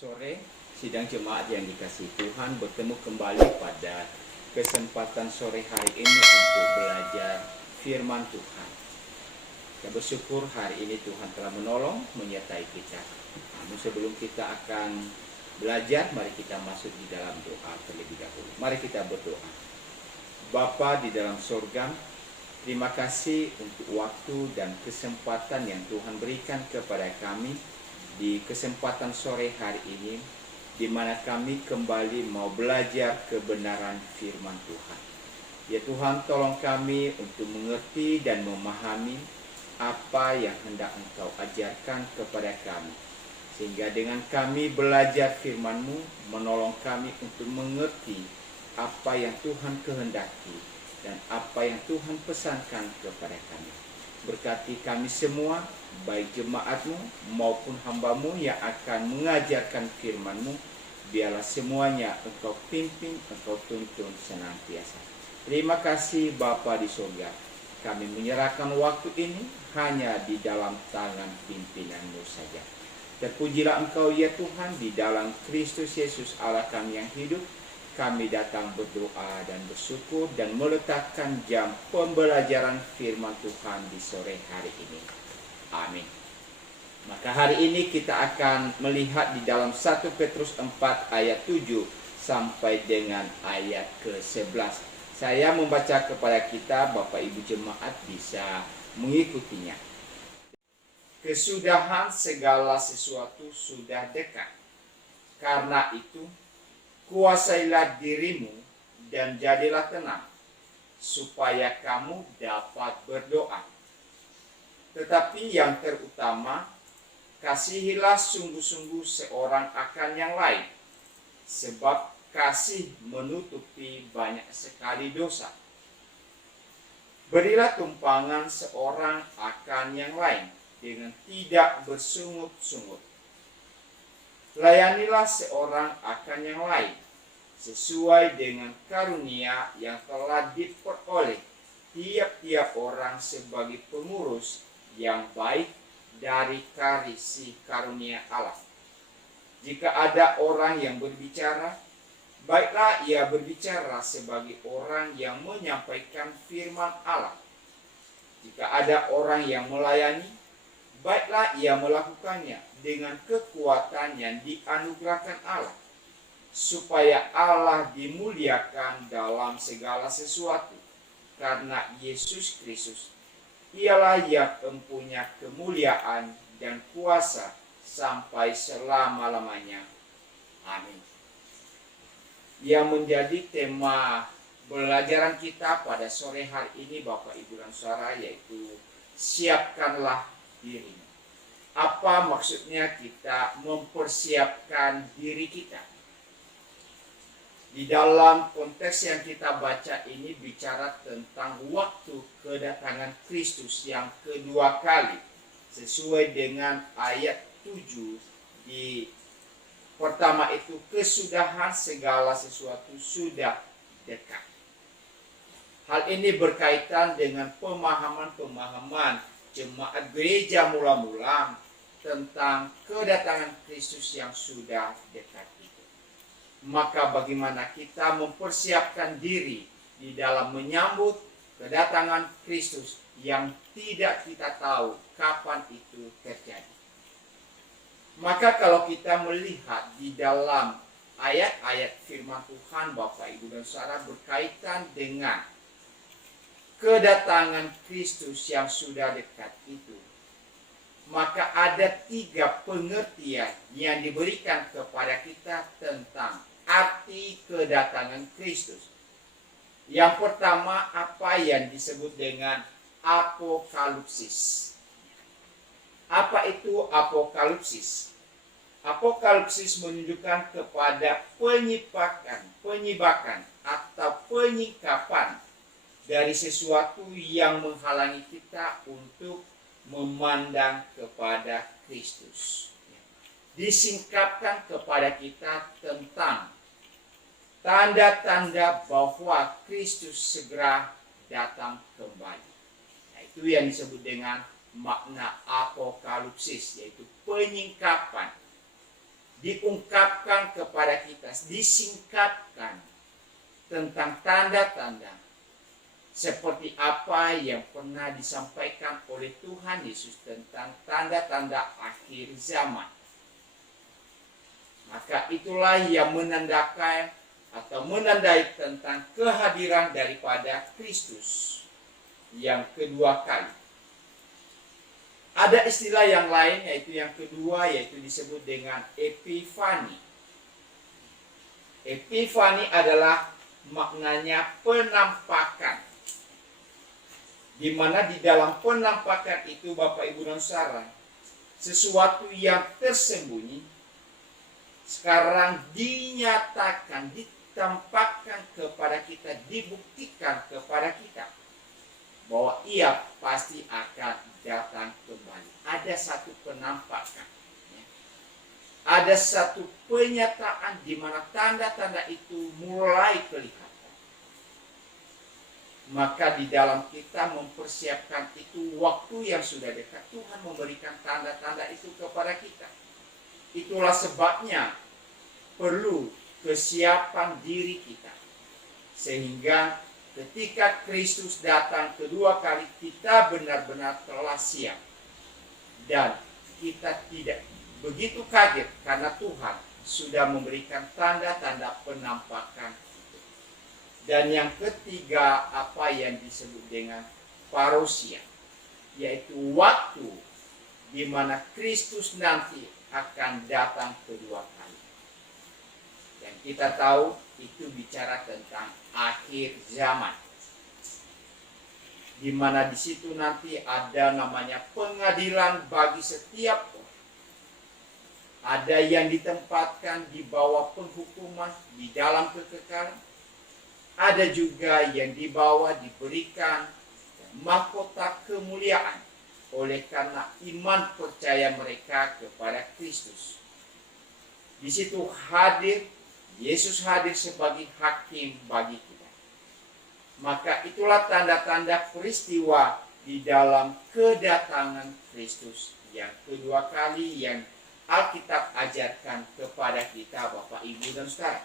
Sore, sidang jemaat yang dikasihi Tuhan, bertemu kembali pada kesempatan sore hari ini untuk belajar firman Tuhan. Kita bersyukur hari ini Tuhan telah menolong, menyertai kita. Namun sebelum kita akan belajar, mari kita masuk di dalam doa terlebih dahulu. Mari kita berdoa. Bapa di dalam sorga, terima kasih untuk waktu dan kesempatan yang Tuhan berikan kepada kami di kesempatan sore hari ini, di mana kami kembali mau belajar kebenaran firman Tuhan. Ya Tuhan, tolong kami untuk mengerti dan memahami apa yang hendak Engkau ajarkan kepada kami. Sehingga dengan kami belajar firman-Mu, menolong kami untuk mengerti apa yang Tuhan kehendaki dan apa yang Tuhan pesankan kepada kami. Berkati kami semua, baik jemaat-Mu maupun hamba-Mu yang akan mengajarkan firman-Mu. Biarlah semuanya Engkau pimpin, Engkau tuntun senantiasa. Terima kasih Bapa di surga. Kami menyerahkan waktu ini hanya di dalam tangan pimpinan-Mu saja. Terpujilah Engkau ya Tuhan, di dalam Kristus Yesus Allah kami yang hidup. Kami datang berdoa dan bersyukur dan meletakkan jam pembelajaran firman Tuhan di sore hari ini. Amin. Maka hari ini kita akan melihat di dalam 1 Petrus 4 ayat 7 sampai dengan ayat ke-11. Saya membaca kepada kita, Bapak Ibu jemaat bisa mengikutinya. Kesudahan segala sesuatu sudah dekat. Karena itu, kuasailah dirimu dan jadilah tenang, supaya kamu dapat berdoa. Tetapi yang terutama, kasihilah sungguh-sungguh seorang akan yang lain, sebab kasih menutupi banyak sekali dosa. Berilah tumpangan seorang akan yang lain dengan tidak bersungut-sungut. Layanilah seorang akan yang lain sesuai dengan karunia yang telah diperoleh tiap-tiap orang sebagai pengurus yang baik dari karisi karunia Allah. Jika ada orang yang berbicara, baiklah ia berbicara sebagai orang yang menyampaikan firman Allah. Jika ada orang yang melayani, baiklah ia melakukannya dengan kekuatan yang dianugerahkan Allah, supaya Allah dimuliakan dalam segala sesuatu, karena Yesus Kristus ialah yang mempunyai kemuliaan dan kuasa sampai selama-lamanya. Amin. Yang menjadi tema pelajaran kita pada sore hari ini, Bapak Ibu dan Saudara, yaitu siapkanlah dirimu. Apa maksudnya kita mempersiapkan diri kita? Di dalam konteks yang kita baca ini bicara tentang waktu kedatangan Kristus yang kedua kali, sesuai dengan ayat 7 di pertama itu, kesudahan segala sesuatu sudah dekat. Hal ini berkaitan dengan pemahaman-pemahaman jemaat gereja mula-mula tentang kedatangan Kristus yang sudah dekat itu. Maka bagaimana kita mempersiapkan diri di dalam menyambut kedatangan Kristus yang tidak kita tahu kapan itu terjadi. Maka kalau kita melihat di dalam ayat-ayat firman Tuhan, Bapak Ibu dan Saudara, berkaitan dengan kedatangan Kristus yang sudah dekat itu, maka ada 3 pengertian yang diberikan kepada kita tentang arti kedatangan Kristus. Yang pertama, apa yang disebut dengan apokalipsis. Apa itu apokalipsis? Apokalipsis menunjukkan kepada penyibakan atau penyingkapan dari sesuatu yang menghalangi kita untuk memandang kepada Kristus. Disingkapkan kepada kita tentang tanda-tanda bahwa Kristus segera datang kembali. Nah, itu yang disebut dengan makna apokalipsis, yaitu penyingkapan diungkapkan kepada kita, disingkapkan tentang tanda-tanda seperti apa yang pernah disampaikan oleh Tuhan Yesus tentang tanda-tanda akhir zaman. Maka itulah yang menandakan atau menandai tentang kehadiran daripada Kristus yang kedua kali. Ada istilah yang lain, yaitu yang kedua, yaitu disebut dengan Epifani. Epifani adalah maknanya penampakan, di mana di dalam penampakan itu, Bapak Ibu dan Saudara, sesuatu yang tersembunyi sekarang dinyatakan, ditampakkan kepada kita, dibuktikan kepada kita bahwa ia pasti akan datang kembali. Ada satu penampakan, ada satu penyataan di mana tanda-tanda itu mulai kelihatan. Maka di dalam kita mempersiapkan itu, waktu yang sudah dekat, Tuhan memberikan tanda-tanda itu kepada kita. Itulah sebabnya perlu kesiapan diri kita, sehingga ketika Kristus datang kedua kali, kita benar-benar telah siap. Dan kita tidak begitu kaget karena Tuhan sudah memberikan tanda-tanda penampakan itu. Dan yang ketiga, apa yang disebut dengan parousia, yaitu waktu di mana Kristus nanti akan datang kedua kali. Dan kita tahu itu bicara tentang akhir zaman, di mana di situ nanti ada namanya pengadilan bagi setiap orang. Ada yang ditempatkan di bawah penghukuman di dalam kekekalan, ada juga yang diberikan mahkota kemuliaan oleh karena iman percaya mereka kepada Kristus. Di situ Yesus hadir sebagai hakim bagi kita. Maka itulah tanda-tanda peristiwa di dalam kedatangan Kristus yang kedua kali yang Alkitab ajarkan kepada kita, Bapak, Ibu, dan Saudara.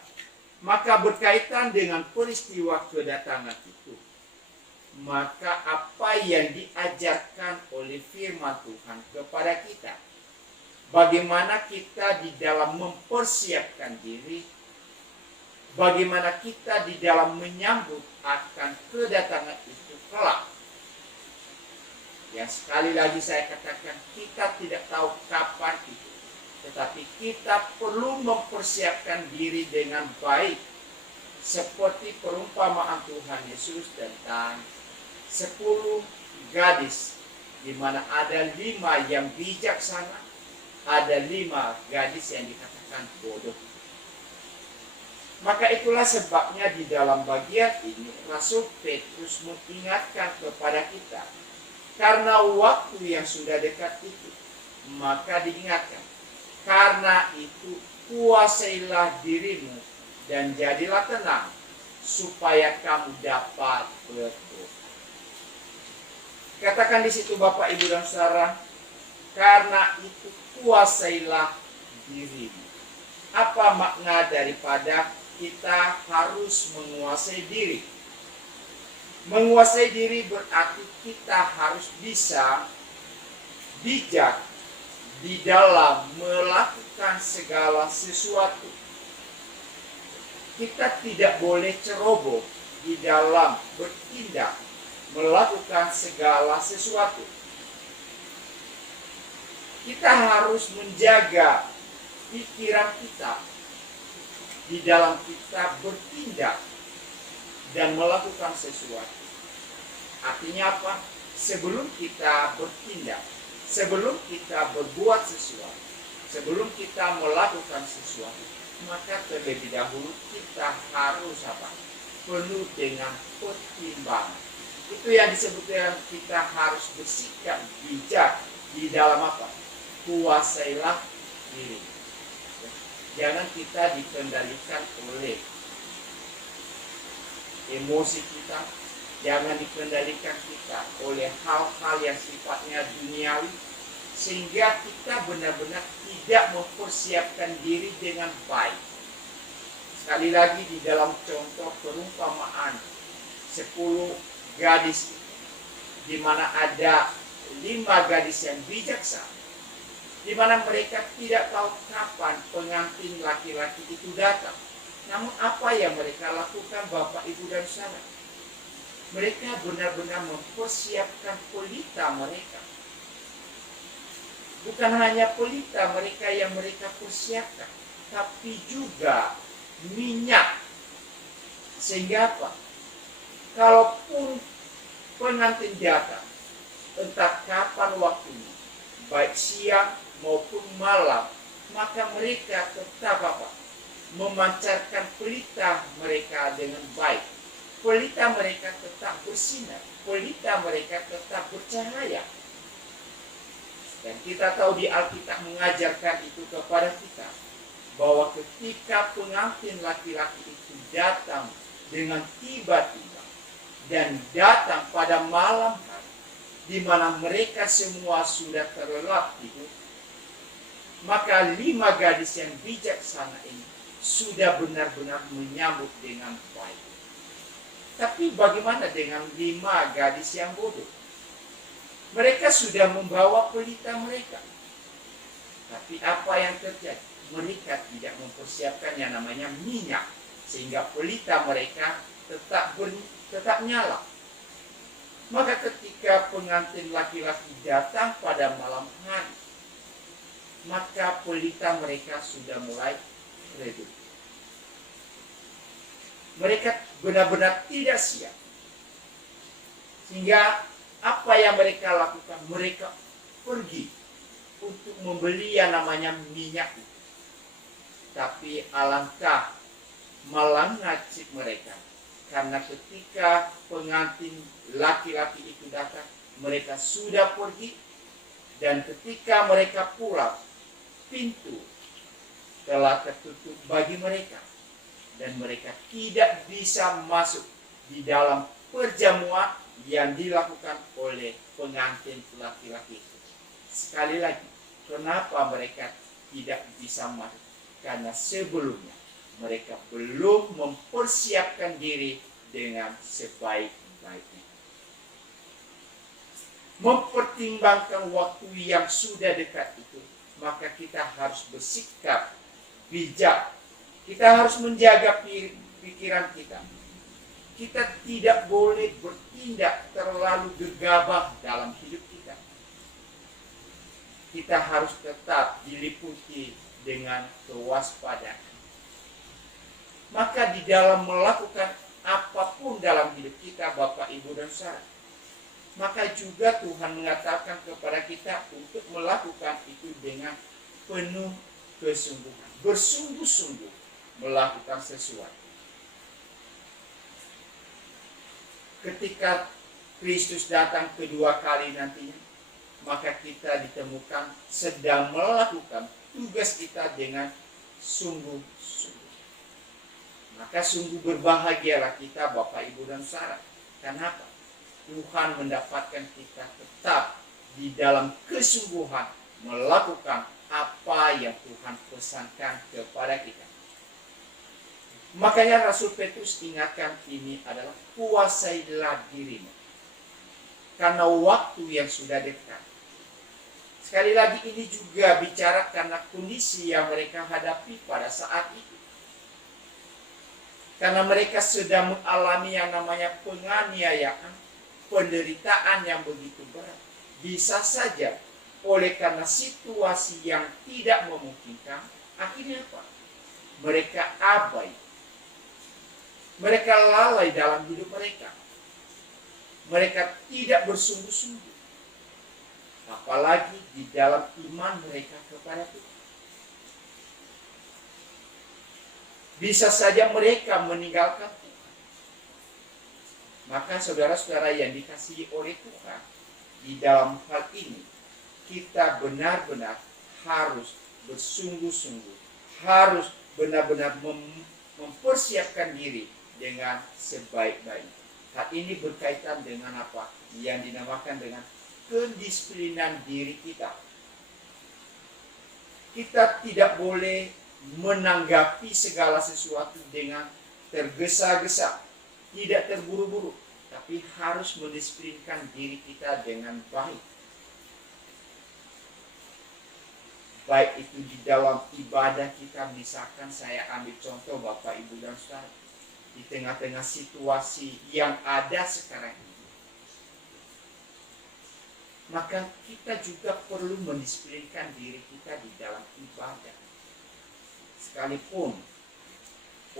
Maka berkaitan dengan peristiwa kedatangan itu, maka apa yang diajarkan oleh firman Tuhan kepada kita, bagaimana kita di dalam mempersiapkan diri, bagaimana kita di dalam menyambut akan kedatangan itu kelak. Yang sekali lagi saya katakan, kita tidak tahu kapan itu, tetapi kita perlu mempersiapkan diri dengan baik, seperti perumpamaan Tuhan Yesus tentang 10 gadis, di mana ada 5 yang bijaksana, ada 5 gadis yang dikatakan bodoh. Maka itulah sebabnya di dalam bagian ini Rasul Petrus mengingatkan kepada kita, karena waktu yang sudah dekat itu, maka diingatkan, karena itu kuasailah dirimu dan jadilah tenang, supaya kamu dapat bertobat. Katakan di situ, Bapak, Ibu, dan Saudara, karena itu kuasailah dirimu. Apa makna daripada kita harus menguasai diri? Menguasai diri berarti kita harus bisa bijak di dalam melakukan segala sesuatu. Kita tidak boleh ceroboh di dalam bertindak, melakukan segala sesuatu. Kita harus menjaga pikiran kita di dalam kita bertindak dan melakukan sesuatu. Artinya apa? Sebelum kita bertindak, sebelum kita berbuat sesuatu, sebelum kita melakukan sesuatu, maka terlebih dahulu kita harus apa? Penuh dengan pertimbangan. Itu yang disebutkan kita harus bersikap bijak di dalam apa? Kuasailah diri. Jangan kita dikendalikan oleh emosi kita, jangan dikendalikan kita oleh hal-hal yang sifatnya duniawi, sehingga kita benar-benar tidak mempersiapkan diri dengan baik. Sekali lagi di dalam contoh perumpamaan 10 gadis, di mana ada 5 gadis yang bijaksana, di mana mereka tidak tahu kapan pengantin laki-laki itu datang. Namun apa yang mereka lakukan, Bapak, Ibu, dan Saudara? Mereka benar-benar mempersiapkan pelita mereka. Bukan hanya pelita mereka yang mereka persiapkan, tapi juga minyak. Sehingga apa? Kalaupun pengantin datang, entah kapan waktunya, baik siang maupun malam, maka mereka tetap apa? Memancarkan pelita mereka dengan baik. Pelita mereka tetap bersinar, pelita mereka tetap bercahaya. Dan kita tahu di Alkitab mengajarkan itu kepada kita, bahwa ketika pengantin laki-laki itu datang dengan tiba-tiba dan datang pada malam hari, di mana mereka semua sudah terlelap tidur, maka 5 gadis yang bijaksana ini sudah benar-benar menyambut dengan baik. Tapi bagaimana dengan 5 gadis yang bodoh? Mereka sudah membawa pelita mereka, tapi apa yang terjadi? Mereka tidak mempersiapkan yang namanya minyak, sehingga pelita mereka tetap nyala. Maka ketika pengantin laki-laki datang pada malam hari, maka pelita mereka sudah mulai redup. Mereka benar-benar tidak siap. Sehingga apa yang mereka lakukan? Mereka pergi untuk membeli yang namanya minyak itu. Tapi alangkah malang nasib mereka, karena ketika pengantin laki-laki itu datang, mereka sudah pergi, dan ketika mereka pulang, pintu telah tertutup bagi mereka, dan mereka tidak bisa masuk di dalam perjamuan yang dilakukan oleh pengantin laki-laki itu. Sekali lagi, kenapa mereka tidak bisa masuk? Karena sebelumnya mereka belum mempersiapkan diri dengan sebaik-baiknya. Mempertimbangkan waktu yang sudah dekat itu, maka kita harus bersikap bijak. Kita harus menjaga pikiran kita. Kita tidak boleh bertindak terlalu gegabah dalam hidup kita. Kita harus tetap diliputi dengan kewaspadaan. Maka di dalam melakukan apapun dalam hidup kita, Bapak, Ibu, dan Saudara, maka juga Tuhan mengatakan kepada kita untuk melakukan itu dengan penuh kesungguhan. Bersungguh-sungguh melakukan sesuatu. Ketika Kristus datang kedua kali nantinya, maka kita ditemukan sedang melakukan tugas kita dengan sungguh-sungguh. Maka sungguh berbahagialah kita, Bapak, Ibu, dan Saudara. Kenapa? Tuhan mendapatkan kita tetap di dalam kesungguhan melakukan apa yang Tuhan pesankan kepada kita. Makanya Rasul Petrus ingatkan, ini adalah kuasailah dirimu, karena waktu yang sudah dekat. Sekali lagi, ini juga bicara karena kondisi yang mereka hadapi pada saat itu. Karena mereka sedang mengalami yang namanya penganiayaan, penderitaan yang begitu berat. Bisa saja oleh karena situasi yang tidak memungkinkan, akhirnya apa? Mereka abai. Mereka lalai dalam hidup mereka. Mereka tidak bersungguh-sungguh. Apalagi di dalam iman mereka kepada Tuhan. Bisa saja mereka meninggalkan Tuhan. Maka saudara-saudara yang dikasihi oleh Tuhan, di dalam hal ini kita benar-benar harus bersungguh-sungguh, harus benar-benar mempersiapkan diri dengan sebaik-baiknya. Hal ini berkaitan dengan apa? Yang dinamakan dengan kedisiplinan diri kita. Kita tidak boleh menanggapi segala sesuatu dengan tergesa-gesa, tidak terburu-buru, tapi harus mendisiplinkan diri kita dengan baik. Baik itu di dalam ibadah kita, misalkan saya ambil contoh Bapak, Ibu, dan Saudara, di tengah-tengah situasi yang ada sekarang ini, maka kita juga perlu mendisiplinkan diri kita di dalam ibadah. Sekalipun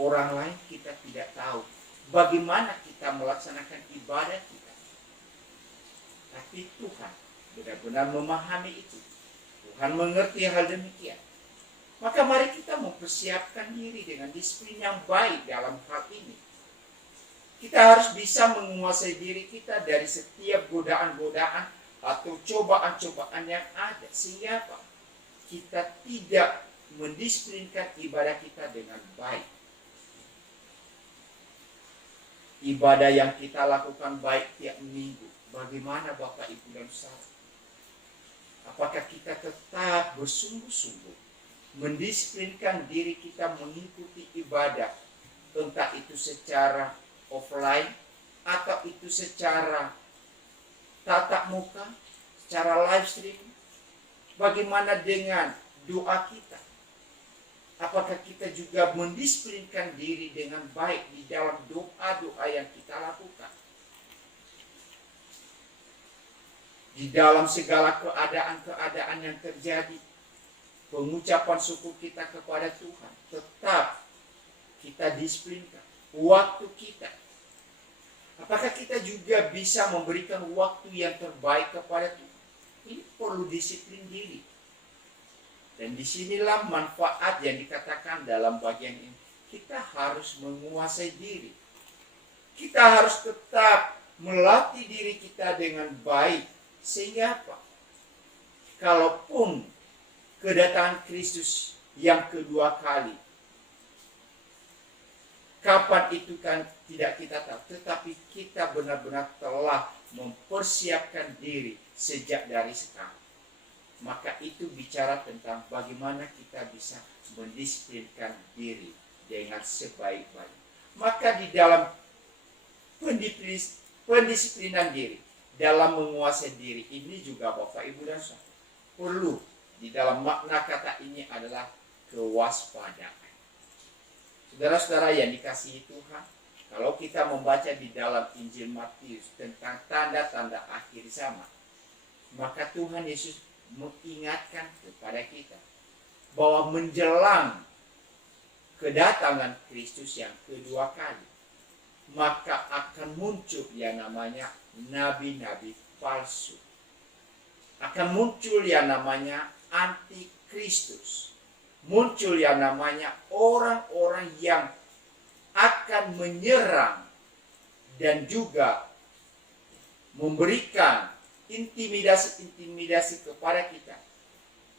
orang lain kita tidak tahu bagaimana kita melaksanakan ibadah kita, tapi Tuhan benar-benar memahami itu. Tuhan mengerti hal demikian. Maka mari kita mempersiapkan diri dengan disiplin yang baik dalam hal ini. Kita harus bisa menguasai diri kita dari setiap godaan-godaan atau cobaan-cobaan yang ada, sehingga apa? Kita tidak mendisiplinkan ibadah kita dengan baik. Ibadah yang kita lakukan baik tiap minggu, bagaimana Bapak, Ibu, dan Saudara? Apakah kita tetap bersungguh-sungguh mendisiplinkan diri kita mengikuti ibadah, entah itu secara offline atau itu secara tatap muka, secara live stream? Bagaimana dengan doa kita? Apakah kita juga mendisiplinkan diri dengan baik di dalam doa-doa yang kita lakukan? Di dalam segala keadaan-keadaan yang terjadi, pengucapan syukur kita kepada Tuhan tetap kita disiplinkan. Waktu kita, apakah kita juga bisa memberikan waktu yang terbaik kepada Tuhan? Ini perlu disiplin diri. Dan disinilah manfaat yang dikatakan dalam bagian ini. Kita harus menguasai diri. Kita harus tetap melatih diri kita dengan baik. Sehingga apa? Kalaupun kedatangan Kristus yang kedua kali, kapan itu kan tidak kita tahu, tetapi kita benar-benar telah mempersiapkan diri sejak dari sekarang. Maka itu bicara tentang bagaimana kita bisa mendisiplinkan diri dengan sebaik-baik. Maka di dalam pendisiplinan diri, dalam menguasai diri ini juga Bapak, Ibu, dan Saudara, perlu di dalam makna kata ini adalah kewaspadaan. Saudara-saudara yang dikasihi Tuhan, kalau kita membaca di dalam Injil Matius tentang tanda-tanda akhir zaman, maka Tuhan Yesus mengingatkan kepada kita bahwa menjelang kedatangan Kristus yang kedua kali, maka akan muncul yang namanya nabi-nabi palsu. Akan muncul yang namanya antikristus. Muncul yang namanya orang-orang yang akan menyerang dan juga memberikan intimidasi kepada kita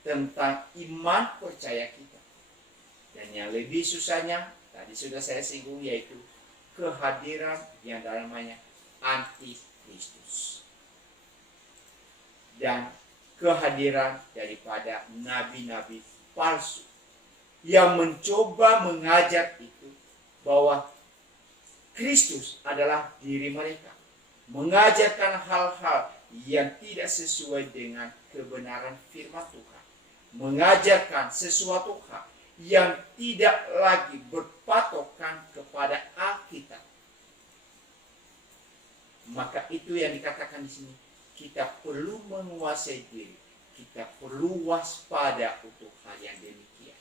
tentang iman percaya kita. Dan yang lebih susahnya, tadi sudah saya singgung, yaitu kehadiran yang namanya antikristus dan kehadiran daripada nabi-nabi palsu yang mencoba mengajar itu bahwa Kristus adalah diri mereka, mengajarkan hal-hal yang tidak sesuai dengan kebenaran firman Tuhan, mengajarkan sesuatu hal yang tidak lagi berpatokan kepada Alkitab. Maka itu yang dikatakan di sini, kita perlu menguasai diri, kita perlu waspada untuk hal yang demikian.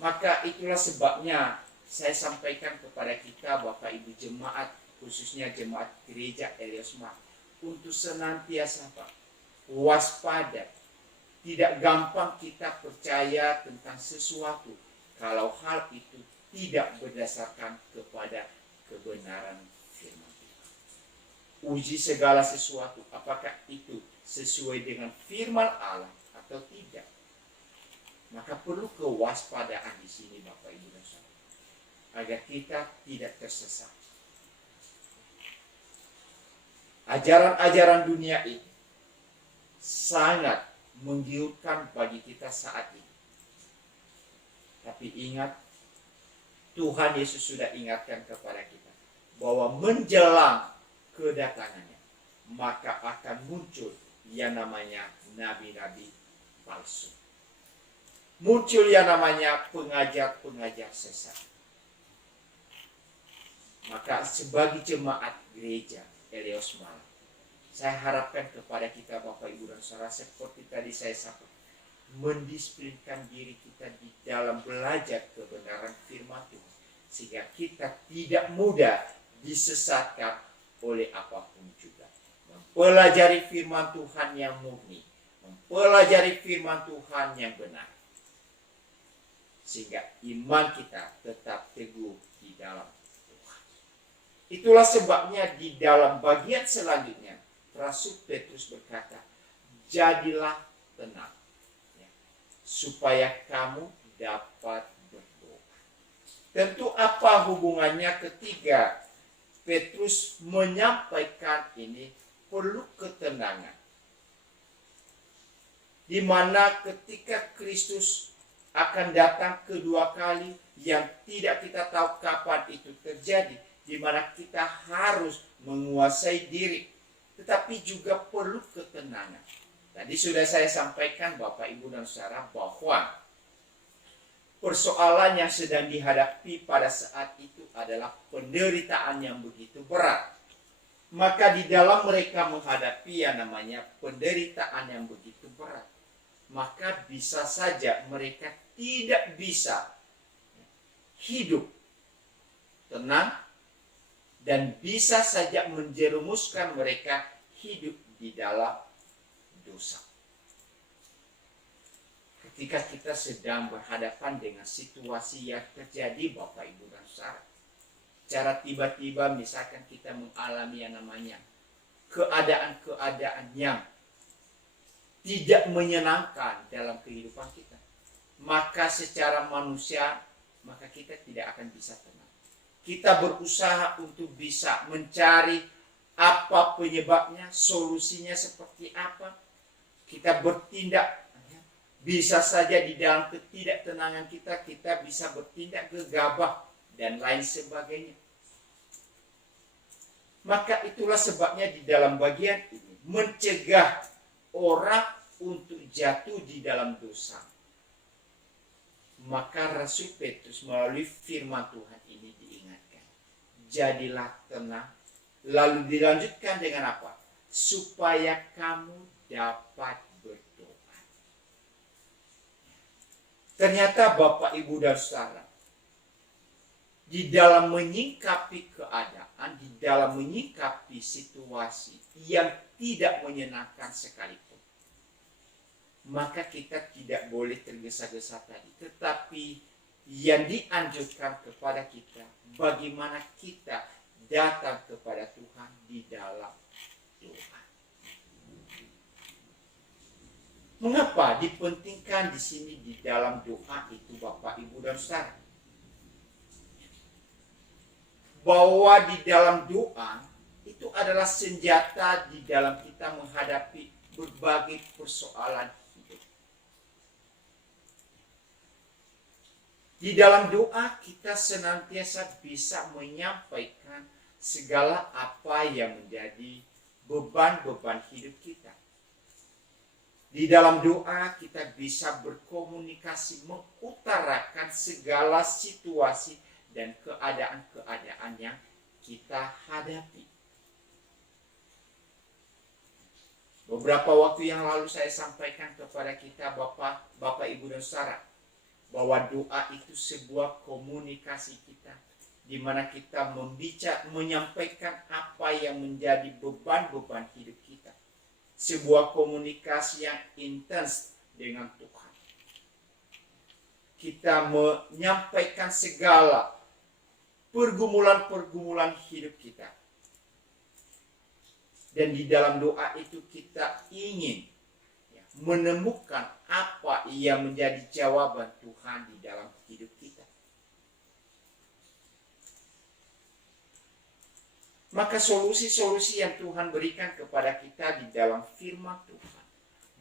Maka itulah sebabnya saya sampaikan kepada kita Bapak, Ibu, jemaat, khususnya jemaat gereja Eliosma, untuk senantiasa waspada. Tidak gampang kita percaya tentang sesuatu kalau hal itu tidak berdasarkan kepada kebenaran firman Tuhan. Uji segala sesuatu, apakah itu sesuai dengan firman Allah atau tidak. Maka perlu kewaspadaan di sini Bapak, Ibu, dan Saudara, agar kita tidak tersesat. Ajaran-ajaran dunia ini sangat menggiurkan bagi kita saat ini. Tapi ingat, Tuhan Yesus sudah ingatkan kepada kita bahwa menjelang kedatangannya, maka akan muncul yang namanya nabi-nabi palsu. Muncul yang namanya pengajar-pengajar sesat. Maka sebagai jemaat gereja Eleos Malang, saya harapkan kepada kita Bapak Ibu dan Saudara, seperti tadi saya sampaikan, mendisiplinkan diri kita di dalam belajar kebenaran firman Tuhan, sehingga kita tidak mudah disesatkan oleh apapun juga. Mempelajari firman Tuhan yang murni, mempelajari firman Tuhan yang benar, sehingga iman kita tetap teguh di dalam Tuhan. Itulah sebabnya di dalam bagian selanjutnya Rasul Petrus berkata, jadilah tenang, supaya kamu dapat berdoa. Tentu apa hubungannya ketika Petrus menyampaikan ini? Perlu ketenangan. Di mana ketika Kristus akan datang kedua kali yang tidak kita tahu kapan itu terjadi, di mana kita harus menguasai diri, tetapi juga perlu ketenangan. Tadi sudah saya sampaikan Bapak Ibu dan Saudara bahwa persoalan yang sedang dihadapi pada saat itu adalah penderitaan yang begitu berat. Maka di dalam mereka menghadapi yang namanya penderitaan yang begitu berat, maka bisa saja mereka tidak bisa hidup tenang dan bisa saja menjerumuskan mereka hidup di dalam dosa. Ketika kita sedang berhadapan dengan situasi yang terjadi Bapak Ibu dan Saudara, secara tiba-tiba misalkan kita mengalami yang namanya keadaan-keadaan yang tidak menyenangkan dalam kehidupan kita, maka secara manusia maka kita tidak akan bisa tenang. Kita berusaha untuk bisa mencari apa penyebabnya, solusinya seperti apa. Kita bertindak, bisa saja di dalam ketidaktenangan kita bisa bertindak gegabah dan lain sebagainya. Maka itulah sebabnya di dalam bagian ini mencegah orang untuk jatuh di dalam dosa. Maka Rasul Petrus melalui firman Tuhan ini diingatkan, jadilah tenang. Lalu dilanjutkan dengan apa? Supaya kamu dapat berdoa. Ternyata Bapak Ibu dan Saudara, di dalam menyikapi keadaan, di dalam menyikapi situasi yang tidak menyenangkan sekalipun, maka kita tidak boleh tergesa-gesa tadi. Tetapi yang dianjurkan kepada kita, bagaimana kita datang kepada Tuhan di dalam doa. Mengapa dipentingkan di sini di dalam doa itu Bapak Ibu dan Saudara? Bahwa di dalam doa itu adalah senjata di dalam kita menghadapi berbagai persoalan hidup. Di dalam doa kita senantiasa bisa menyampaikan segala apa yang menjadi beban-beban hidup kita. Di dalam doa kita bisa berkomunikasi, mengutarakan segala situasi dan keadaan-keadaan yang kita hadapi. Beberapa waktu yang lalu saya sampaikan kepada kita Bapak Ibu dan Saudara, bahwa doa itu sebuah komunikasi kita, di mana kita menyampaikan apa yang menjadi beban-beban hidup kita. Sebuah komunikasi yang intens dengan Tuhan. Kita menyampaikan segala pergumulan-pergumulan hidup kita. Dan di dalam doa itu kita ingin menemukan apa yang menjadi jawaban Tuhan di dalam hidup kita. Maka solusi-solusi yang Tuhan berikan kepada kita di dalam firman Tuhan,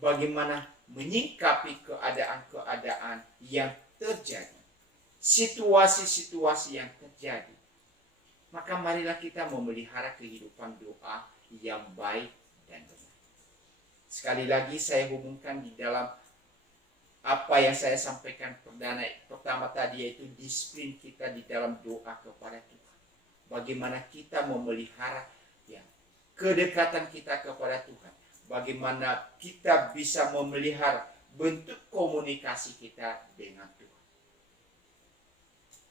bagaimana menyikapi keadaan-keadaan yang terjadi, situasi-situasi yang terjadi. Maka marilah kita memelihara kehidupan doa yang baik dan benar. Sekali lagi saya hubungkan di dalam apa yang saya sampaikan pertama tadi, yaitu disiplin kita di dalam doa kepada Tuhan. Bagaimana kita memelihara ya, kedekatan kita kepada Tuhan. Bagaimana kita bisa memelihara bentuk komunikasi kita dengan Tuhan.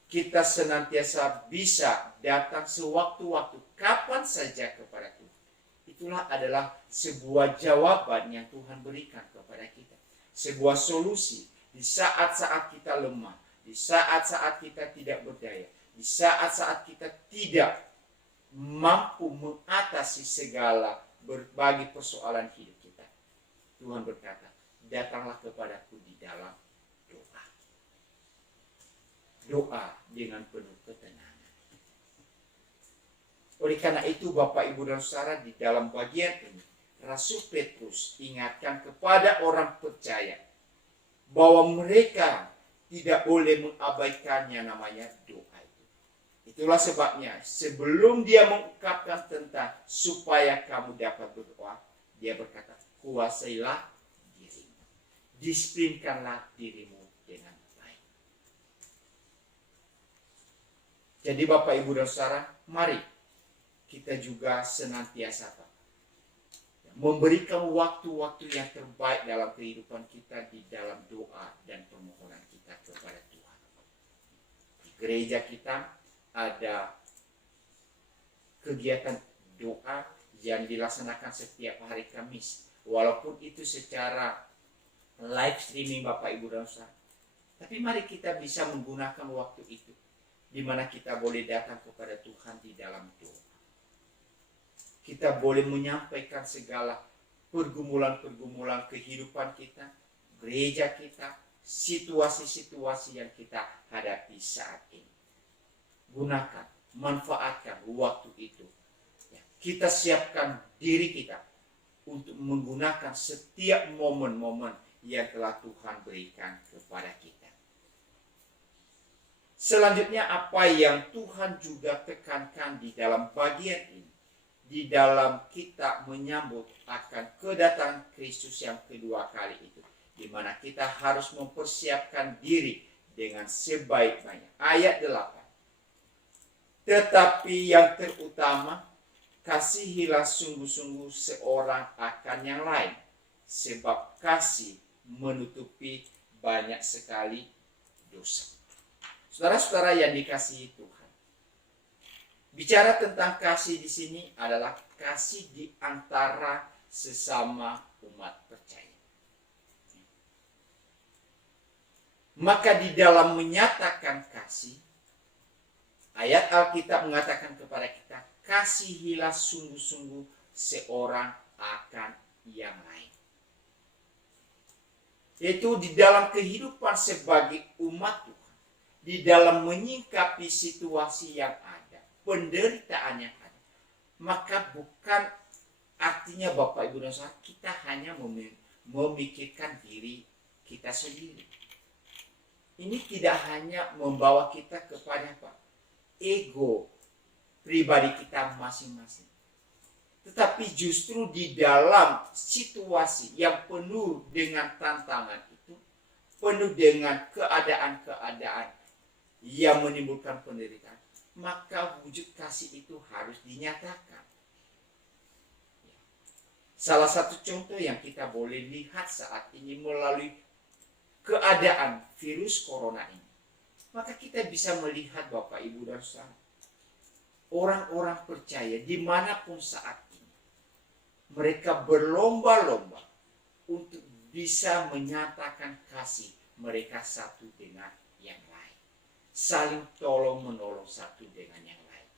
Kita senantiasa bisa datang sewaktu-waktu, kapan saja kepada Tuhan. Itulah adalah sebuah jawaban yang Tuhan berikan kepada kita. Sebuah solusi di saat-saat kita lemah, di saat-saat kita tidak berdaya, di saat-saat kita tidak mampu mengatasi segala berbagai persoalan hidup kita. Tuhan berkata, datanglah kepadaku di dalam doa. Doa dengan penuh ketenangan. Oleh karena itu, Bapak, Ibu, dan Saudara, di dalam bagian ini, Rasul Petrus ingatkan kepada orang percaya bahwa mereka tidak boleh mengabaikannya namanya doa itu. Itulah sebabnya sebelum dia mengungkapkan tentang supaya kamu dapat berdoa, dia berkata, kuasailah dirimu. Disiplinkanlah dirimu dengan baik. Jadi Bapak, Ibu, dan Saudara, mari kita juga senantiasa memberikan waktu-waktu yang terbaik dalam kehidupan kita di dalam doa dan permohonan kita kepada Tuhan. Di gereja kita ada kegiatan doa yang dilaksanakan setiap hari Kamis. Walaupun itu secara live streaming Bapak, Ibu, dan Saudara. Tapi mari kita bisa menggunakan waktu itu, di mana kita boleh datang kepada Tuhan di dalam doa. Kita boleh menyampaikan segala pergumulan-pergumulan kehidupan kita, gereja kita, situasi-situasi yang kita hadapi saat ini. Gunakan, manfaatkan waktu itu. Kita siapkan diri kita untuk menggunakan setiap momen-momen yang telah Tuhan berikan kepada kita. Selanjutnya, apa yang Tuhan juga tekankan di dalam bagian ini, di dalam kita menyambut akan kedatangan Kristus yang kedua kali itu, di mana kita harus mempersiapkan diri dengan sebaik-baiknya. Ayat 8. Tetapi yang terutama, kasihilah sungguh-sungguh seorang akan yang lain, sebab kasih menutupi banyak sekali dosa. Saudara-saudara yang dikasihi Tuhan, bicara tentang kasih di sini adalah kasih di antara sesama umat percaya. Maka di dalam menyatakan kasih, ayat Alkitab mengatakan kepada kita, kasihilah sungguh-sungguh seorang akan yang lain. Yaitu di dalam kehidupan sebagai umat Tuhan, di dalam menyingkapi situasi yang ada, penderitaan yang ada, maka bukan artinya Bapak, Ibu, dan Saudara kita hanya memikirkan diri kita sendiri. Ini tidak hanya membawa kita kepada ego pribadi kita masing-masing, tetapi justru di dalam situasi yang penuh dengan tantangan itu, penuh dengan keadaan-keadaan yang menimbulkan penderitaan, maka wujud kasih itu harus dinyatakan. Salah satu contoh yang kita boleh lihat saat ini melalui keadaan virus corona ini, maka kita bisa melihat Bapak, Ibu, dan Saudara, orang-orang percaya dimanapun saat ini, mereka berlomba-lomba untuk bisa menyatakan kasih mereka satu dengan yang lain. Saling tolong-menolong satu dengan yang lain.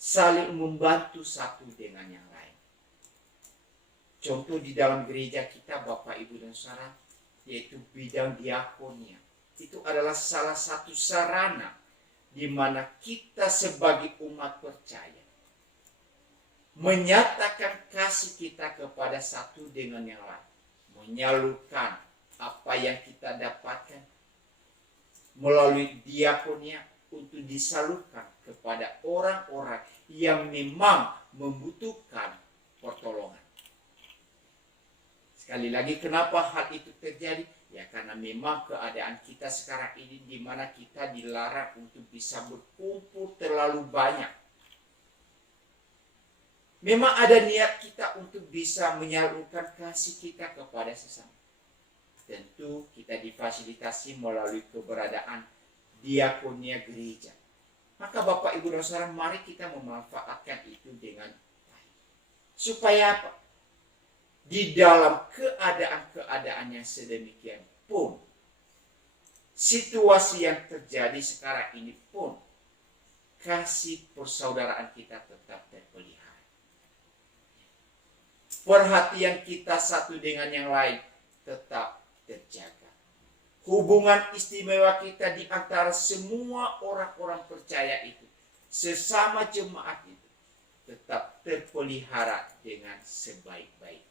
Saling membantu satu dengan yang lain. Contoh di dalam gereja kita Bapak, Ibu, dan Saudara, yaitu bidang diakonia. Itu adalah salah satu sarana di mana kita sebagai umat percaya menyatakan kasih kita kepada satu dengan yang lain. Menyalurkan apa yang kita dapatkan melalui diakonia untuk disalurkan kepada orang-orang yang memang membutuhkan pertolongan. Sekali lagi, kenapa hal itu terjadi? Ya karena memang keadaan kita sekarang ini di mana kita dilarang untuk bisa berkumpul terlalu banyak. Memang ada niat kita untuk bisa menyalurkan kasih kita kepada sesama. Tentu kita difasilitasi melalui keberadaan diakonia gereja. Maka Bapak Ibu dan Saudara, mari kita memanfaatkan itu dengan baik. Supaya apa? Di dalam keadaan-keadaan yang sedemikian pun, situasi yang terjadi sekarang ini pun, kasih persaudaraan kita tetap terpelihara. Perhatian kita satu dengan yang lain tetap terjaga. Hubungan istimewa kita di antara semua orang-orang percaya itu, sesama jemaat itu, tetap terpelihara dengan sebaik-baiknya.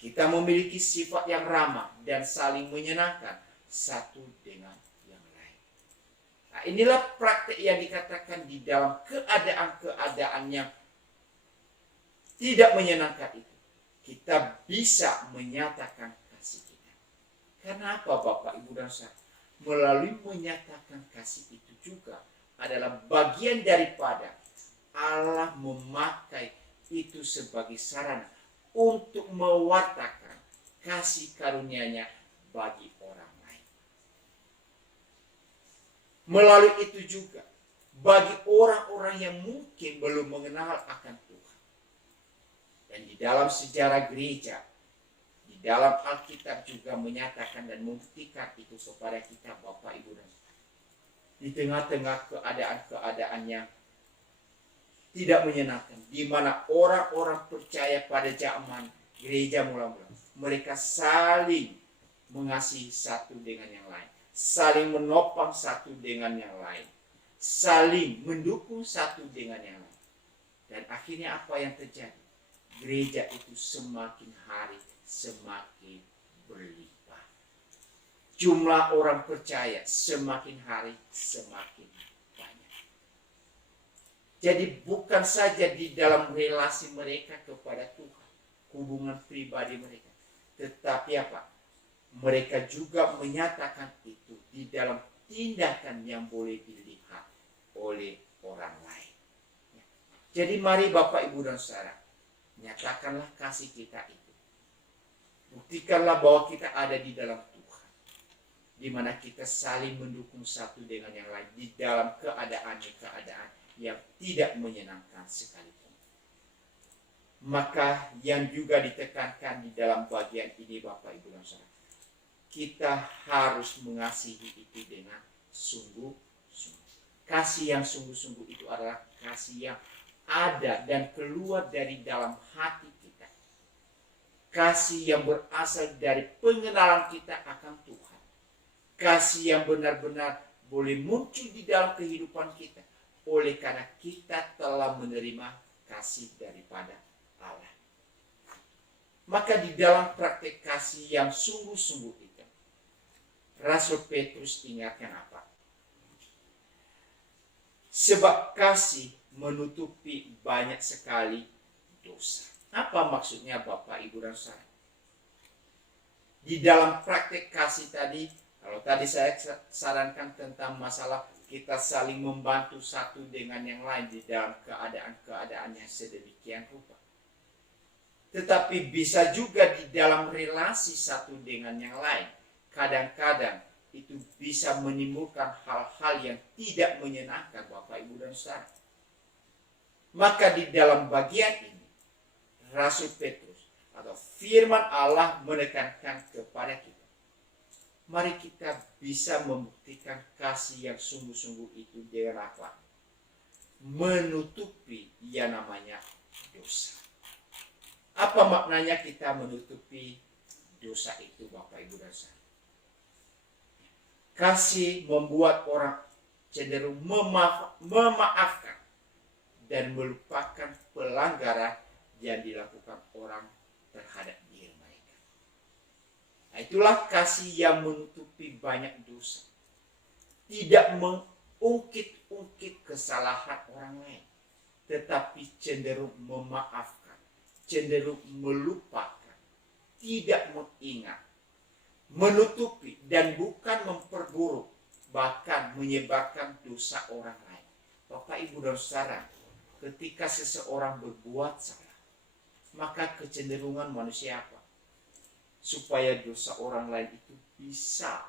Kita memiliki sifat yang ramah dan saling menyenangkan satu dengan yang lain. Nah, inilah praktik yang dikatakan di dalam keadaan-keadaan yang tidak menyenangkan itu. Kita bisa menyatakan kasih kita. Karena apa Bapak Ibu dan Saudara? Melalui menyatakan kasih itu juga adalah bagian daripada Allah memakai itu sebagai sarana untuk mewartakan kasih karunia-Nya bagi orang lain. Melalui itu juga, bagi orang-orang yang mungkin belum mengenal akan Tuhan. Dan di dalam sejarah gereja, di dalam Alkitab juga menyatakan dan membuktikan itu kepada kita Bapak Ibu dan Saudara. Di tengah-tengah keadaan-keadaan yang tidak menyenangkan, di mana orang-orang percaya pada zaman gereja mula-mula, mereka saling mengasihi satu dengan yang lain, saling menopang satu dengan yang lain, saling mendukung satu dengan yang lain. Dan akhirnya apa yang terjadi? Gereja itu semakin hari semakin berlimpah. Jumlah orang percaya semakin hari semakin banyak. Jadi bukan saja di dalam relasi mereka kepada Tuhan, hubungan pribadi mereka, tetapi apa? Mereka juga menyatakan itu di dalam tindakan yang boleh dilihat oleh orang lain. Jadi mari Bapak Ibu dan Saudara, nyatakanlah kasih kita itu. Buktikanlah bahwa kita ada di dalam Tuhan, di mana kita saling mendukung satu dengan yang lain di dalam keadaan yang tidak menyenangkan sekalipun. Maka yang juga ditekankan di dalam bagian ini Bapak Ibu dan Saudara, kita harus mengasihi itu dengan sungguh-sungguh. Kasih yang sungguh-sungguh itu adalah kasih yang ada dan keluar dari dalam hati kita. Kasih yang berasal dari pengenalan kita akan Tuhan. Kasih yang benar-benar boleh muncul di dalam kehidupan kita oleh karena kita telah menerima kasih daripada Allah. Maka di dalam praktek kasih yang sungguh-sungguh itu, Rasul Petrus ingatkan apa? Sebab kasih menutupi banyak sekali dosa. Apa maksudnya Bapak Ibu dan Saudara? Di dalam praktek kasih tadi, kalau tadi saya sarankan tentang masalah kita saling membantu satu dengan yang lain di dalam keadaan-keadaan yang sedemikian rupa. Tetapi bisa juga di dalam relasi satu dengan yang lain. Kadang-kadang itu bisa menimbulkan hal-hal yang tidak menyenangkan Bapak Ibu dan Saudara. Maka di dalam bagian ini, Rasul Petrus atau firman Allah menekankan kepada kita. Mari kita bisa membuktikan kasih yang sungguh-sungguh itu dengan apa? Menutupi yang namanya dosa. Apa maknanya kita menutupi dosa itu Bapak Ibu dan Saudara? Kasih membuat orang cenderung memaafkan dan melupakan pelanggaran yang dilakukan orang terhadap diri mereka. Nah, Itulah kasih yang menutupi banyak dosa. Tidak mengungkit-ungkit kesalahan orang lain, tetapi cenderung memaafkan, cenderung melupakan, tidak mengingat, menutupi, dan bukan memperburuk, bahkan menyebarkan dosa orang lain. Bapak, Ibu, dan Saudara, ketika seseorang berbuat salah, maka kecenderungan manusia apa? Supaya dosa orang lain itu bisa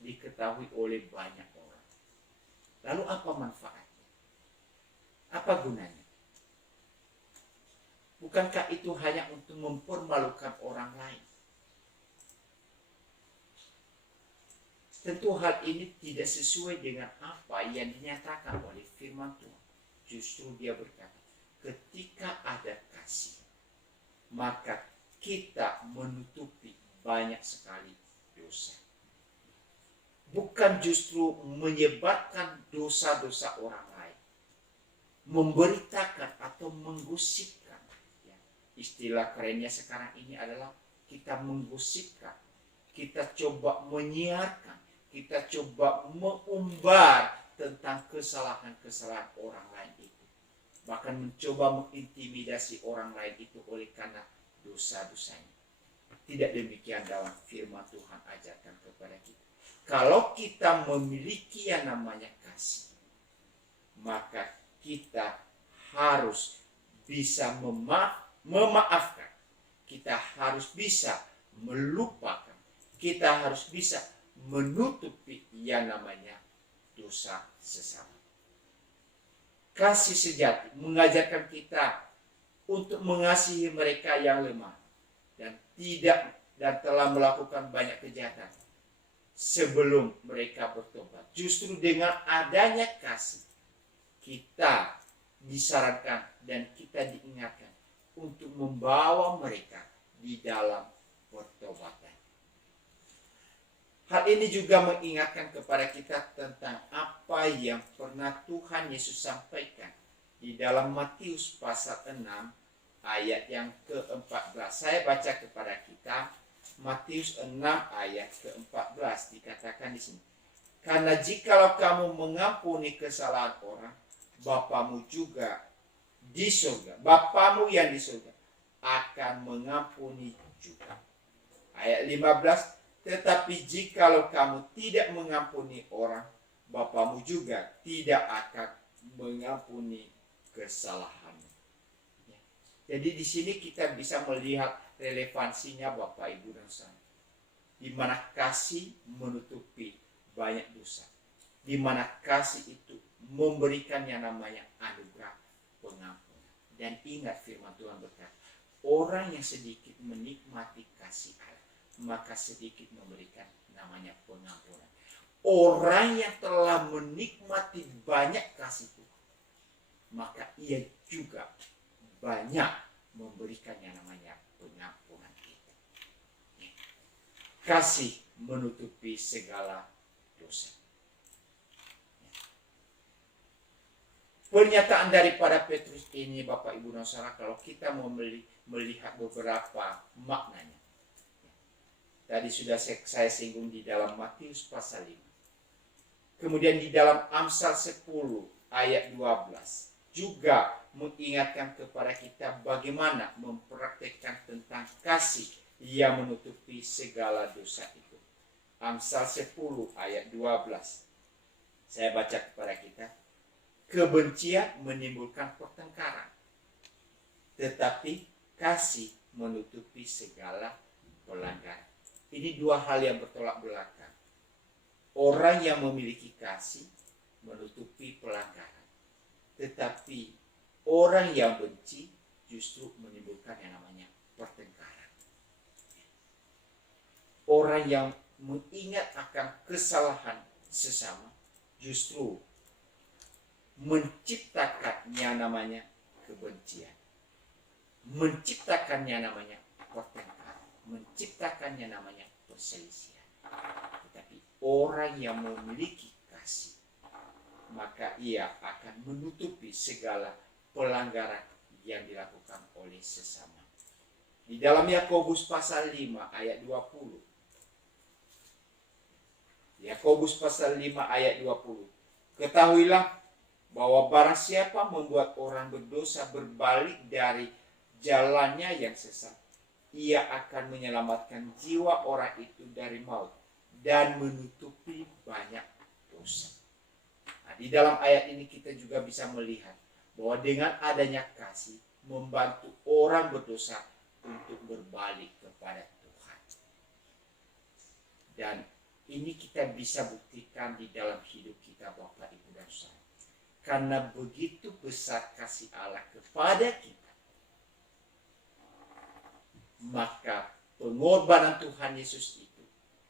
diketahui oleh banyak orang. Lalu apa manfaatnya? Apa gunanya? Bukankah itu hanya untuk mempermalukan orang lain? Tentu hal ini tidak sesuai dengan apa yang dinyatakan oleh firman Tuhan. Justru dia berkata, ketika ada kasih, maka kita menutupi banyak sekali dosa. Bukan justru menyebarkan dosa-dosa orang lain, memberitakan atau menggosipkan. Ya, istilah kerennya sekarang ini adalah kita menggosipkan, kita coba menyiarkan, kita coba mengumbar tentang kesalahan-kesalahan orang lain itu. Bahkan mencoba mengintimidasi orang lain itu oleh karena dosa-dosanya. Tidak demikian dalam firman Tuhan ajarkan kepada kita. Kalau kita memiliki yang namanya kasih, maka kita harus bisa memaafkan. Kita harus bisa melupakan. Kita harus bisa menutupi yang namanya dosa sesama. Kasih sejati mengajarkan kita untuk mengasihi mereka yang lemah dan telah melakukan banyak kejahatan sebelum mereka bertobat. Justru dengan adanya kasih, kita disarankan dan kita diingatkan untuk membawa mereka di dalam pertobatan. Hal ini juga mengingatkan kepada kita tentang apa yang pernah Tuhan Yesus sampaikan di dalam Matius pasal 6 ayat yang ke-14. Saya baca kepada kita Matius 6 ayat ke-14, dikatakan di sini. Karena jikalau kamu mengampuni kesalahan orang, Bapamu juga di surga, Bapamu yang di surga akan mengampuni juga. Ayat 15, tetapi jikalau kamu tidak mengampuni orang, Bapamu juga tidak akan mengampuni kesalahanmu. Jadi di sini kita bisa melihat relevansinya Bapak, Ibu, dan Saudara. Di mana kasih menutupi banyak dosa. Di mana kasih itu memberikan yang namanya anugerah pengampunan. Dan ingat firman Tuhan berkata, orang yang sedikit menikmati kasih Allah, maka sedikit memberikan namanya pengampunan. Orang yang telah menikmati banyak kasih Tuhan, maka ia juga banyak memberikan yang namanya pengampunan kita. Kasih menutupi segala dosa. Pernyataan daripada Petrus ini, Bapak, Ibu, dan Saudara, kalau kita mau melihat beberapa maknanya. Tadi sudah saya singgung di dalam Matius pasal 5. Kemudian di dalam Amsal 10 ayat 12 juga mengingatkan kepada kita bagaimana mempraktekkan tentang kasih yang menutupi segala dosa itu. Amsal 10 ayat 12. Saya baca kepada kita. Kebencian menimbulkan pertengkaran, tetapi kasih menutupi segala pelanggaran. Ini dua hal yang bertolak belakang. Orang yang memiliki kasih menutupi pelanggaran, tetapi orang yang benci justru menimbulkan yang namanya pertengkaran. Orang yang mengingat akan kesalahan sesama justru menciptakan yang namanya kebencian, menciptakan yang namanya pertengkaran, menciptakan yang namanya perselisihan. Tetapi orang yang memiliki kasih, maka ia akan menutupi segala pelanggaran yang dilakukan oleh sesama. Di dalam Yakobus pasal 5 ayat 20. Yakobus pasal 5 ayat 20. Ketahuilah bahwa barang siapa membuat orang berdosa berbalik dari jalannya yang sesat, ia akan menyelamatkan jiwa orang itu dari maut dan menutupi banyak dosa. Nah, di dalam ayat ini kita juga bisa melihat bahwa dengan adanya kasih membantu orang berdosa untuk berbalik kepada Tuhan. Dan ini kita bisa buktikan di dalam hidup kita, Bapak, Ibu, dan Saudara. Karena begitu besar kasih Allah kepada kita, maka pengorbanan Tuhan Yesus itu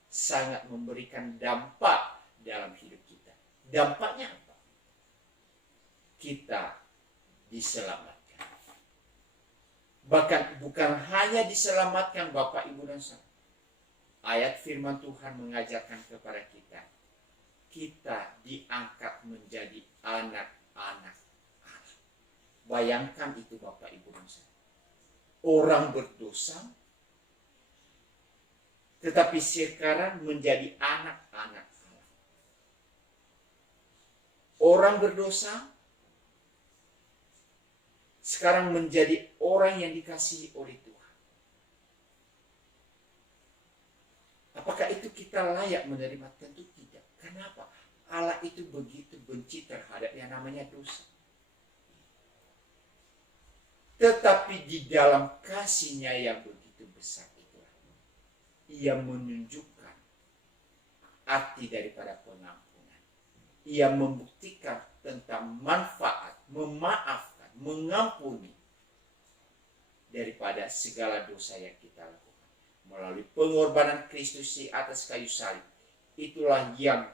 sangat memberikan dampak dalam hidup kita. Dampaknya apa? Kita diselamatkan. Bahkan bukan hanya diselamatkan, Bapak, Ibu, dan Saudara. Ayat firman Tuhan mengajarkan kepada kita, kita diangkat menjadi anak-anak Allah. Bayangkan itu, Bapak, Ibu, dan Saudara. Orang berdosa, tetapi sekarang menjadi anak-anak Allah. Orang berdosa, sekarang menjadi orang yang dikasihi oleh Tuhan. Apakah itu kita layak menerima? Tentu tidak. Kenapa? Allah itu begitu benci terhadap yang namanya dosa. Tetapi di dalam kasih-Nya yang begitu besar itu, Ia menunjukkan arti daripada pengampunan. Ia membuktikan tentang manfaat, memaafkan, mengampuni daripada segala dosa yang kita lakukan. Melalui pengorbanan Kristus di atas kayu salib, itulah yang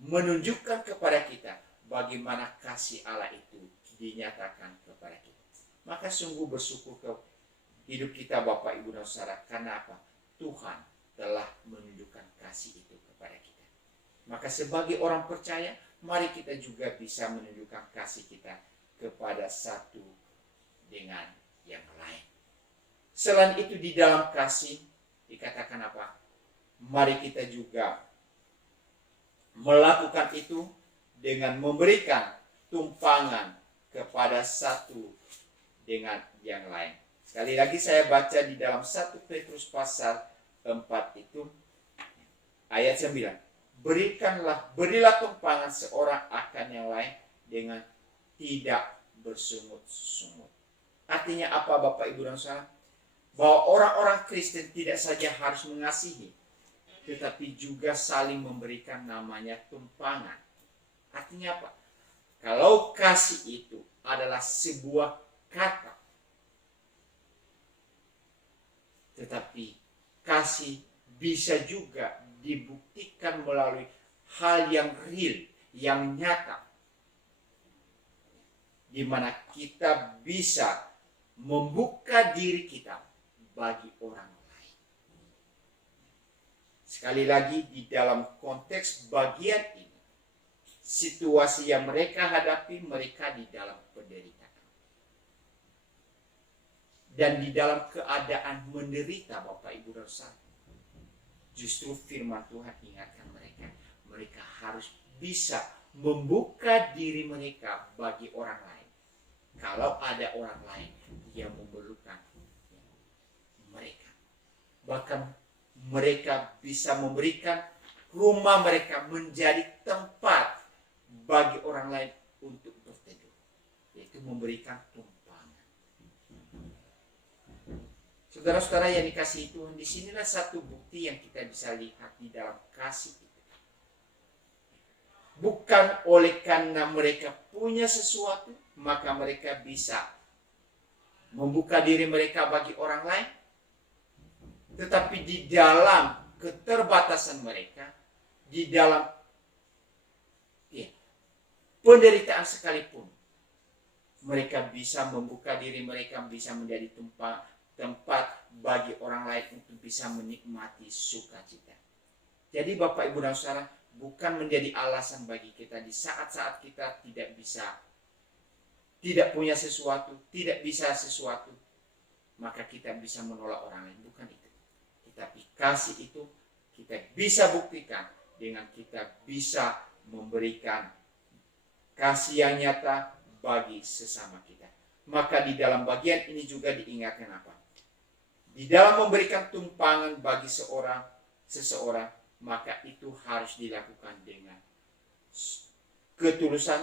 menunjukkan kepada kita bagaimana kasih Allah itu dinyatakan kepada kita. Maka sungguh bersyukur ke hidup kita, Bapak, Ibu, dan Saudara. Karena apa? Tuhan telah menunjukkan kasih itu kepada kita. Maka sebagai orang percaya, mari kita juga bisa menunjukkan kasih kita kepada satu dengan yang lain. Selain itu, di dalam kasih dikatakan apa? Mari kita juga melakukan itu dengan memberikan tumpangan kepada satu dengan yang lain. Sekali lagi saya baca di dalam 1 Petrus pasal 4 itu ayat 9. Berilah tumpangan seorang akan yang lain dengan tidak bersungut-sungut. Artinya apa, Bapak, Ibu, dan Saudara? Bahwa orang-orang Kristen tidak saja harus mengasihi, tetapi juga saling memberikan namanya tumpangan. Artinya apa? Kalau kasih itu adalah sebuah kata, tetapi kasih bisa juga dibuktikan melalui hal yang real, yang nyata, di mana kita bisa membuka diri kita bagi orang lain. Sekali lagi, di dalam konteks bagian ini, situasi yang mereka hadapi, mereka di dalam penderitaan. Dan di dalam keadaan menderita, Bapak, Ibu, dan Saudara, justru firman Tuhan ingatkan mereka, mereka harus bisa membuka diri mereka bagi orang lain. Kalau ada orang lain yang memerlukan mereka. Bahkan mereka bisa memberikan rumah mereka menjadi tempat bagi orang lain untuk berteduh. Yaitu memberikan tumpangan. Saudara-saudara yang dikasihi Tuhan, disinilah satu bukti yang kita bisa lihat di dalam kasih itu. Bukan oleh karena mereka punya sesuatu, maka mereka bisa membuka diri mereka bagi orang lain. Tetapi di dalam keterbatasan mereka, di dalam penderitaan sekalipun, mereka bisa membuka diri mereka, bisa menjadi tempat bagi orang lain untuk bisa menikmati sukacita. Jadi Bapak, Ibu, dan Saudara, bukan menjadi alasan bagi kita di saat-saat kita tidak bisa, tidak punya sesuatu, tidak bisa sesuatu, maka kita bisa menolak orang lain. Bukan itu. Tetapi kasih itu kita bisa buktikan dengan kita bisa memberikan kasih yang nyata bagi sesama kita. Maka di dalam bagian ini juga diingatkan apa? Di dalam memberikan tumpangan bagi seseorang, maka itu harus dilakukan dengan ketulusan,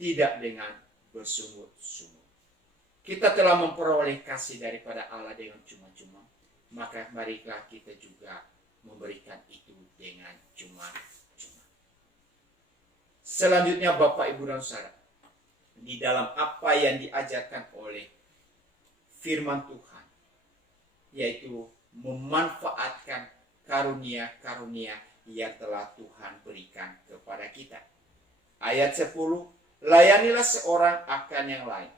tidak dengan bersungut-sungut. Kita telah memperoleh kasih daripada Allah dengan cuma-cuma, maka marilah kita juga memberikan itu dengan cuma-cuma. Selanjutnya Bapak, Ibu, dan Saudara, di dalam apa yang diajarkan oleh firman Tuhan, yaitu memanfaatkan karunia-karunia yang telah Tuhan berikan kepada kita. Ayat 10, layanilah seorang akan yang lain,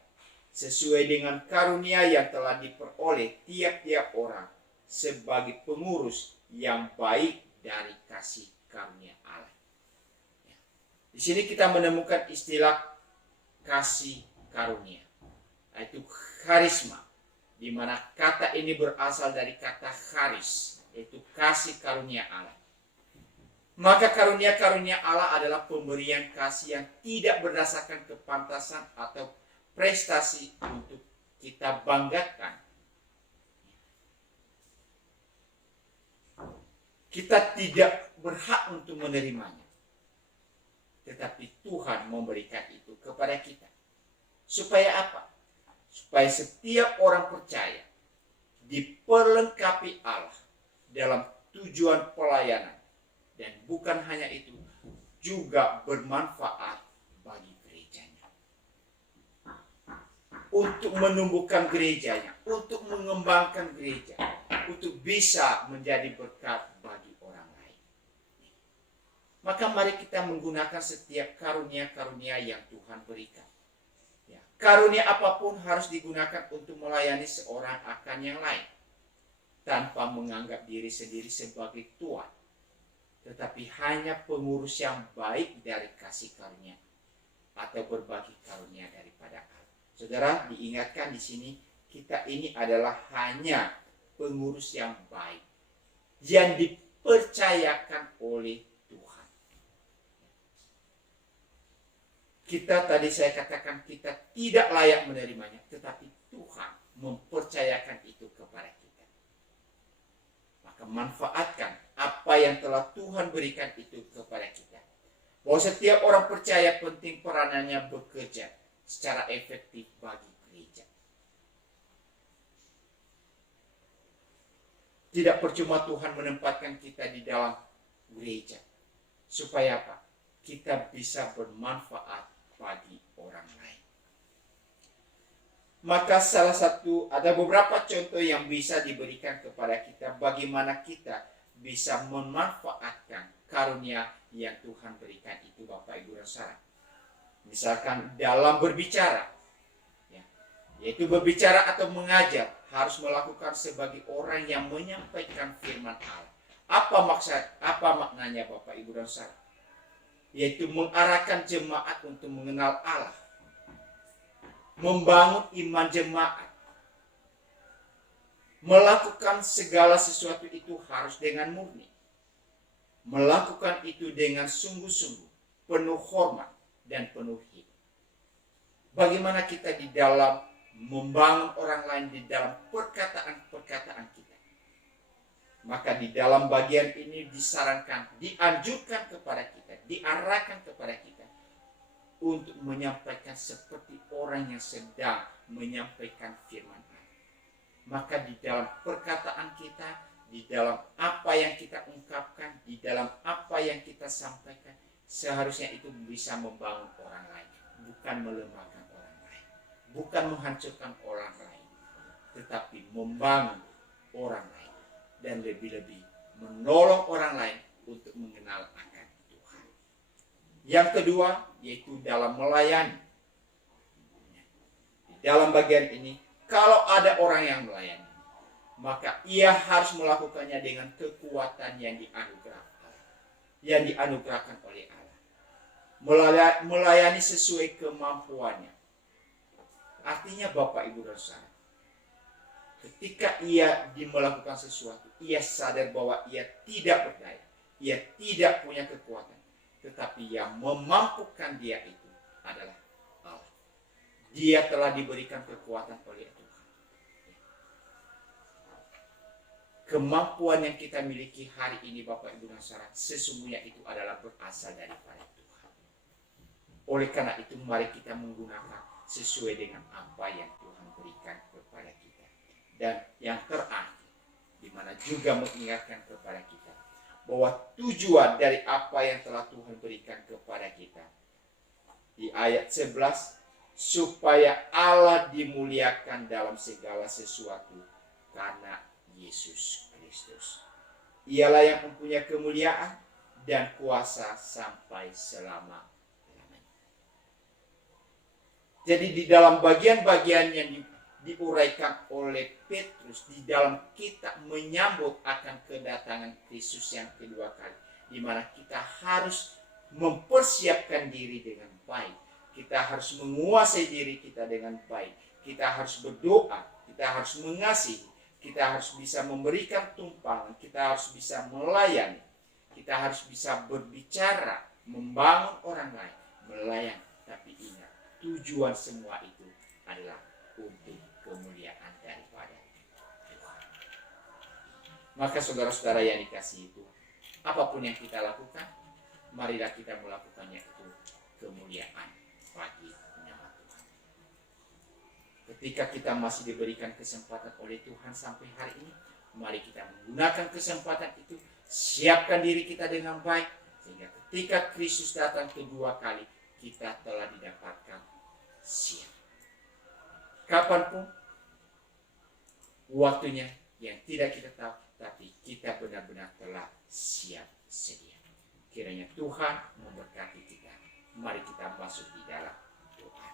sesuai dengan karunia yang telah diperoleh tiap-tiap orang sebagai pengurus yang baik dari kasih karunia Allah. Di sini kita menemukan istilah kasih karunia, yaitu karisma, di mana kata ini berasal dari kata charis, yaitu kasih karunia Allah. Maka karunia-karunia Allah adalah pemberian kasih yang tidak berdasarkan kepantasan atau prestasi untuk kita banggakan. Kita tidak berhak untuk menerimanya. Tetapi Tuhan memberikan itu kepada kita. Supaya apa? Supaya setiap orang percaya diperlengkapi Allah dalam tujuan pelayanan. Dan bukan hanya itu, juga bermanfaat bagi gerejanya. Untuk menumbuhkan gerejanya, untuk mengembangkan gereja, untuk bisa menjadi berkat bagi orang lain. Maka mari kita menggunakan setiap karunia-karunia yang Tuhan berikan. Ya, karunia apapun harus digunakan untuk melayani seorang akan yang lain, tanpa menganggap diri sendiri sebagai tuan, tetapi hanya pengurus yang baik dari kasih karunia atau berbagi karunia daripada Allah. Saudara, diingatkan di sini kita ini adalah hanya pengurus yang baik yang dipercayakan oleh Tuhan. Kita tadi saya katakan kita tidak layak menerimanya, tetapi Tuhan mempercayakan itu kepada kita. Maka manfaatkan apa yang telah Tuhan berikan itu kepada kita. Bahwa setiap orang percaya penting peranannya bekerja secara efektif bagi gereja. Tidak percuma Tuhan menempatkan kita di dalam gereja. Supaya apa? Kita bisa bermanfaat bagi orang lain. Maka ada beberapa contoh yang bisa diberikan kepada kita bagaimana kita bisa memanfaatkan karunia yang Tuhan berikan itu, Bapak, Ibu, dan Saudara. Misalkan dalam berbicara, ya, yaitu berbicara atau mengajar, harus melakukan sebagai orang yang menyampaikan firman Allah. Apa maknanya, Bapak, Ibu, dan Saudara? Yaitu mengarahkan jemaat untuk mengenal Allah, membangun iman jemaat. Melakukan segala sesuatu itu harus dengan murni. Melakukan itu dengan sungguh-sungguh, penuh hormat dan penuh hidup. Bagaimana kita di dalam membangun orang lain di dalam perkataan-perkataan kita. Maka di dalam bagian ini disarankan, dianjurkan kepada kita, diarahkan kepada kita untuk menyampaikan seperti orang yang sedang menyampaikan firman Allah. Maka di dalam perkataan kita, di dalam apa yang kita ungkapkan, di dalam apa yang kita sampaikan, seharusnya itu bisa membangun orang lain, bukan melemahkan orang lain, bukan menghancurkan orang lain, tetapi membangun orang lain, dan lebih-lebih menolong orang lain untuk mengenal akan Tuhan. Yang kedua, yaitu dalam melayani. Di dalam bagian ini, kalau ada orang yang melayani, maka ia harus melakukannya dengan kekuatan yang dianugerahkan oleh Allah. Melayani sesuai kemampuannya. Artinya, Bapak, Ibu, dan Saudara, Ketika ia melakukan sesuatu, ia sadar bahwa ia tidak berdaya, ia tidak punya kekuatan, tetapi yang memampukan dia itu adalah Allah. Dia telah diberikan kekuatan oleh Tuhan. Kemampuan yang kita miliki hari ini, Bapak Ibu dan Saudara, sesungguhnya itu adalah berasal daripada Tuhan. Oleh karena itu, mari kita menggunakan sesuai dengan apa yang Tuhan berikan kepada kita. Dan yang terakhir, di mana juga mengingatkan kepada kita bahwa tujuan dari apa yang telah Tuhan berikan kepada kita. Di ayat 11, supaya Allah dimuliakan dalam segala sesuatu karena Yesus Kristus. Ialah yang mempunyai kemuliaan dan kuasa sampai selama-lamanya. Jadi di dalam bagian-bagian yang diuraikan oleh Petrus di dalam kita menyambut akan kedatangan Kristus yang kedua kali, di mana kita harus mempersiapkan diri dengan baik, kita harus menguasai diri kita dengan baik, kita harus berdoa, kita harus mengasihi, kita harus bisa memberikan tumpangan, kita harus bisa melayani, kita harus bisa berbicara, membangun orang lain, melayani. Tapi ingat, tujuan semua itu adalah untuk kemuliaan daripada Tuhan. Maka saudara-saudara yang dikasihi Tuhan, apapun yang kita lakukan, marilah kita melakukannya itu kemuliaan bagi nama Tuhan. Ketika kita masih diberikan kesempatan oleh Tuhan sampai hari ini, mari kita menggunakan kesempatan itu, siapkan diri kita dengan baik, sehingga ketika Kristus datang kedua kali, kita telah didapatkan siap. Kapanpun waktunya yang tidak kita tahu, tapi kita benar-benar telah siap sedia. Kiranya Tuhan memberkati kita. Mari kita masuk di dalam doa.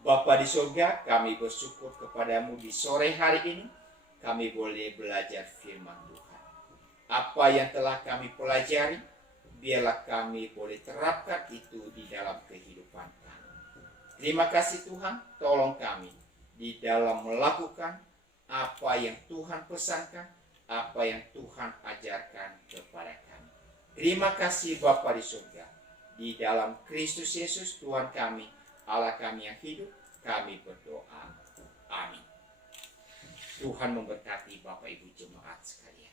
Bapa di surga, kami bersyukur kepadamu di sore hari ini. Kami boleh belajar firman Tuhan. Apa yang telah kami pelajari, biarlah kami boleh terapkan itu di dalam kehidupan kami. Terima kasih Tuhan, tolong kami di dalam melakukan apa yang Tuhan pesankan, apa yang Tuhan ajarkan kepada kami. Terima kasih Bapa di surga. Di dalam Kristus Yesus Tuhan kami, Allah kami yang hidup, kami berdoa. Amin. Tuhan memberkati Bapak Ibu jemaat sekalian.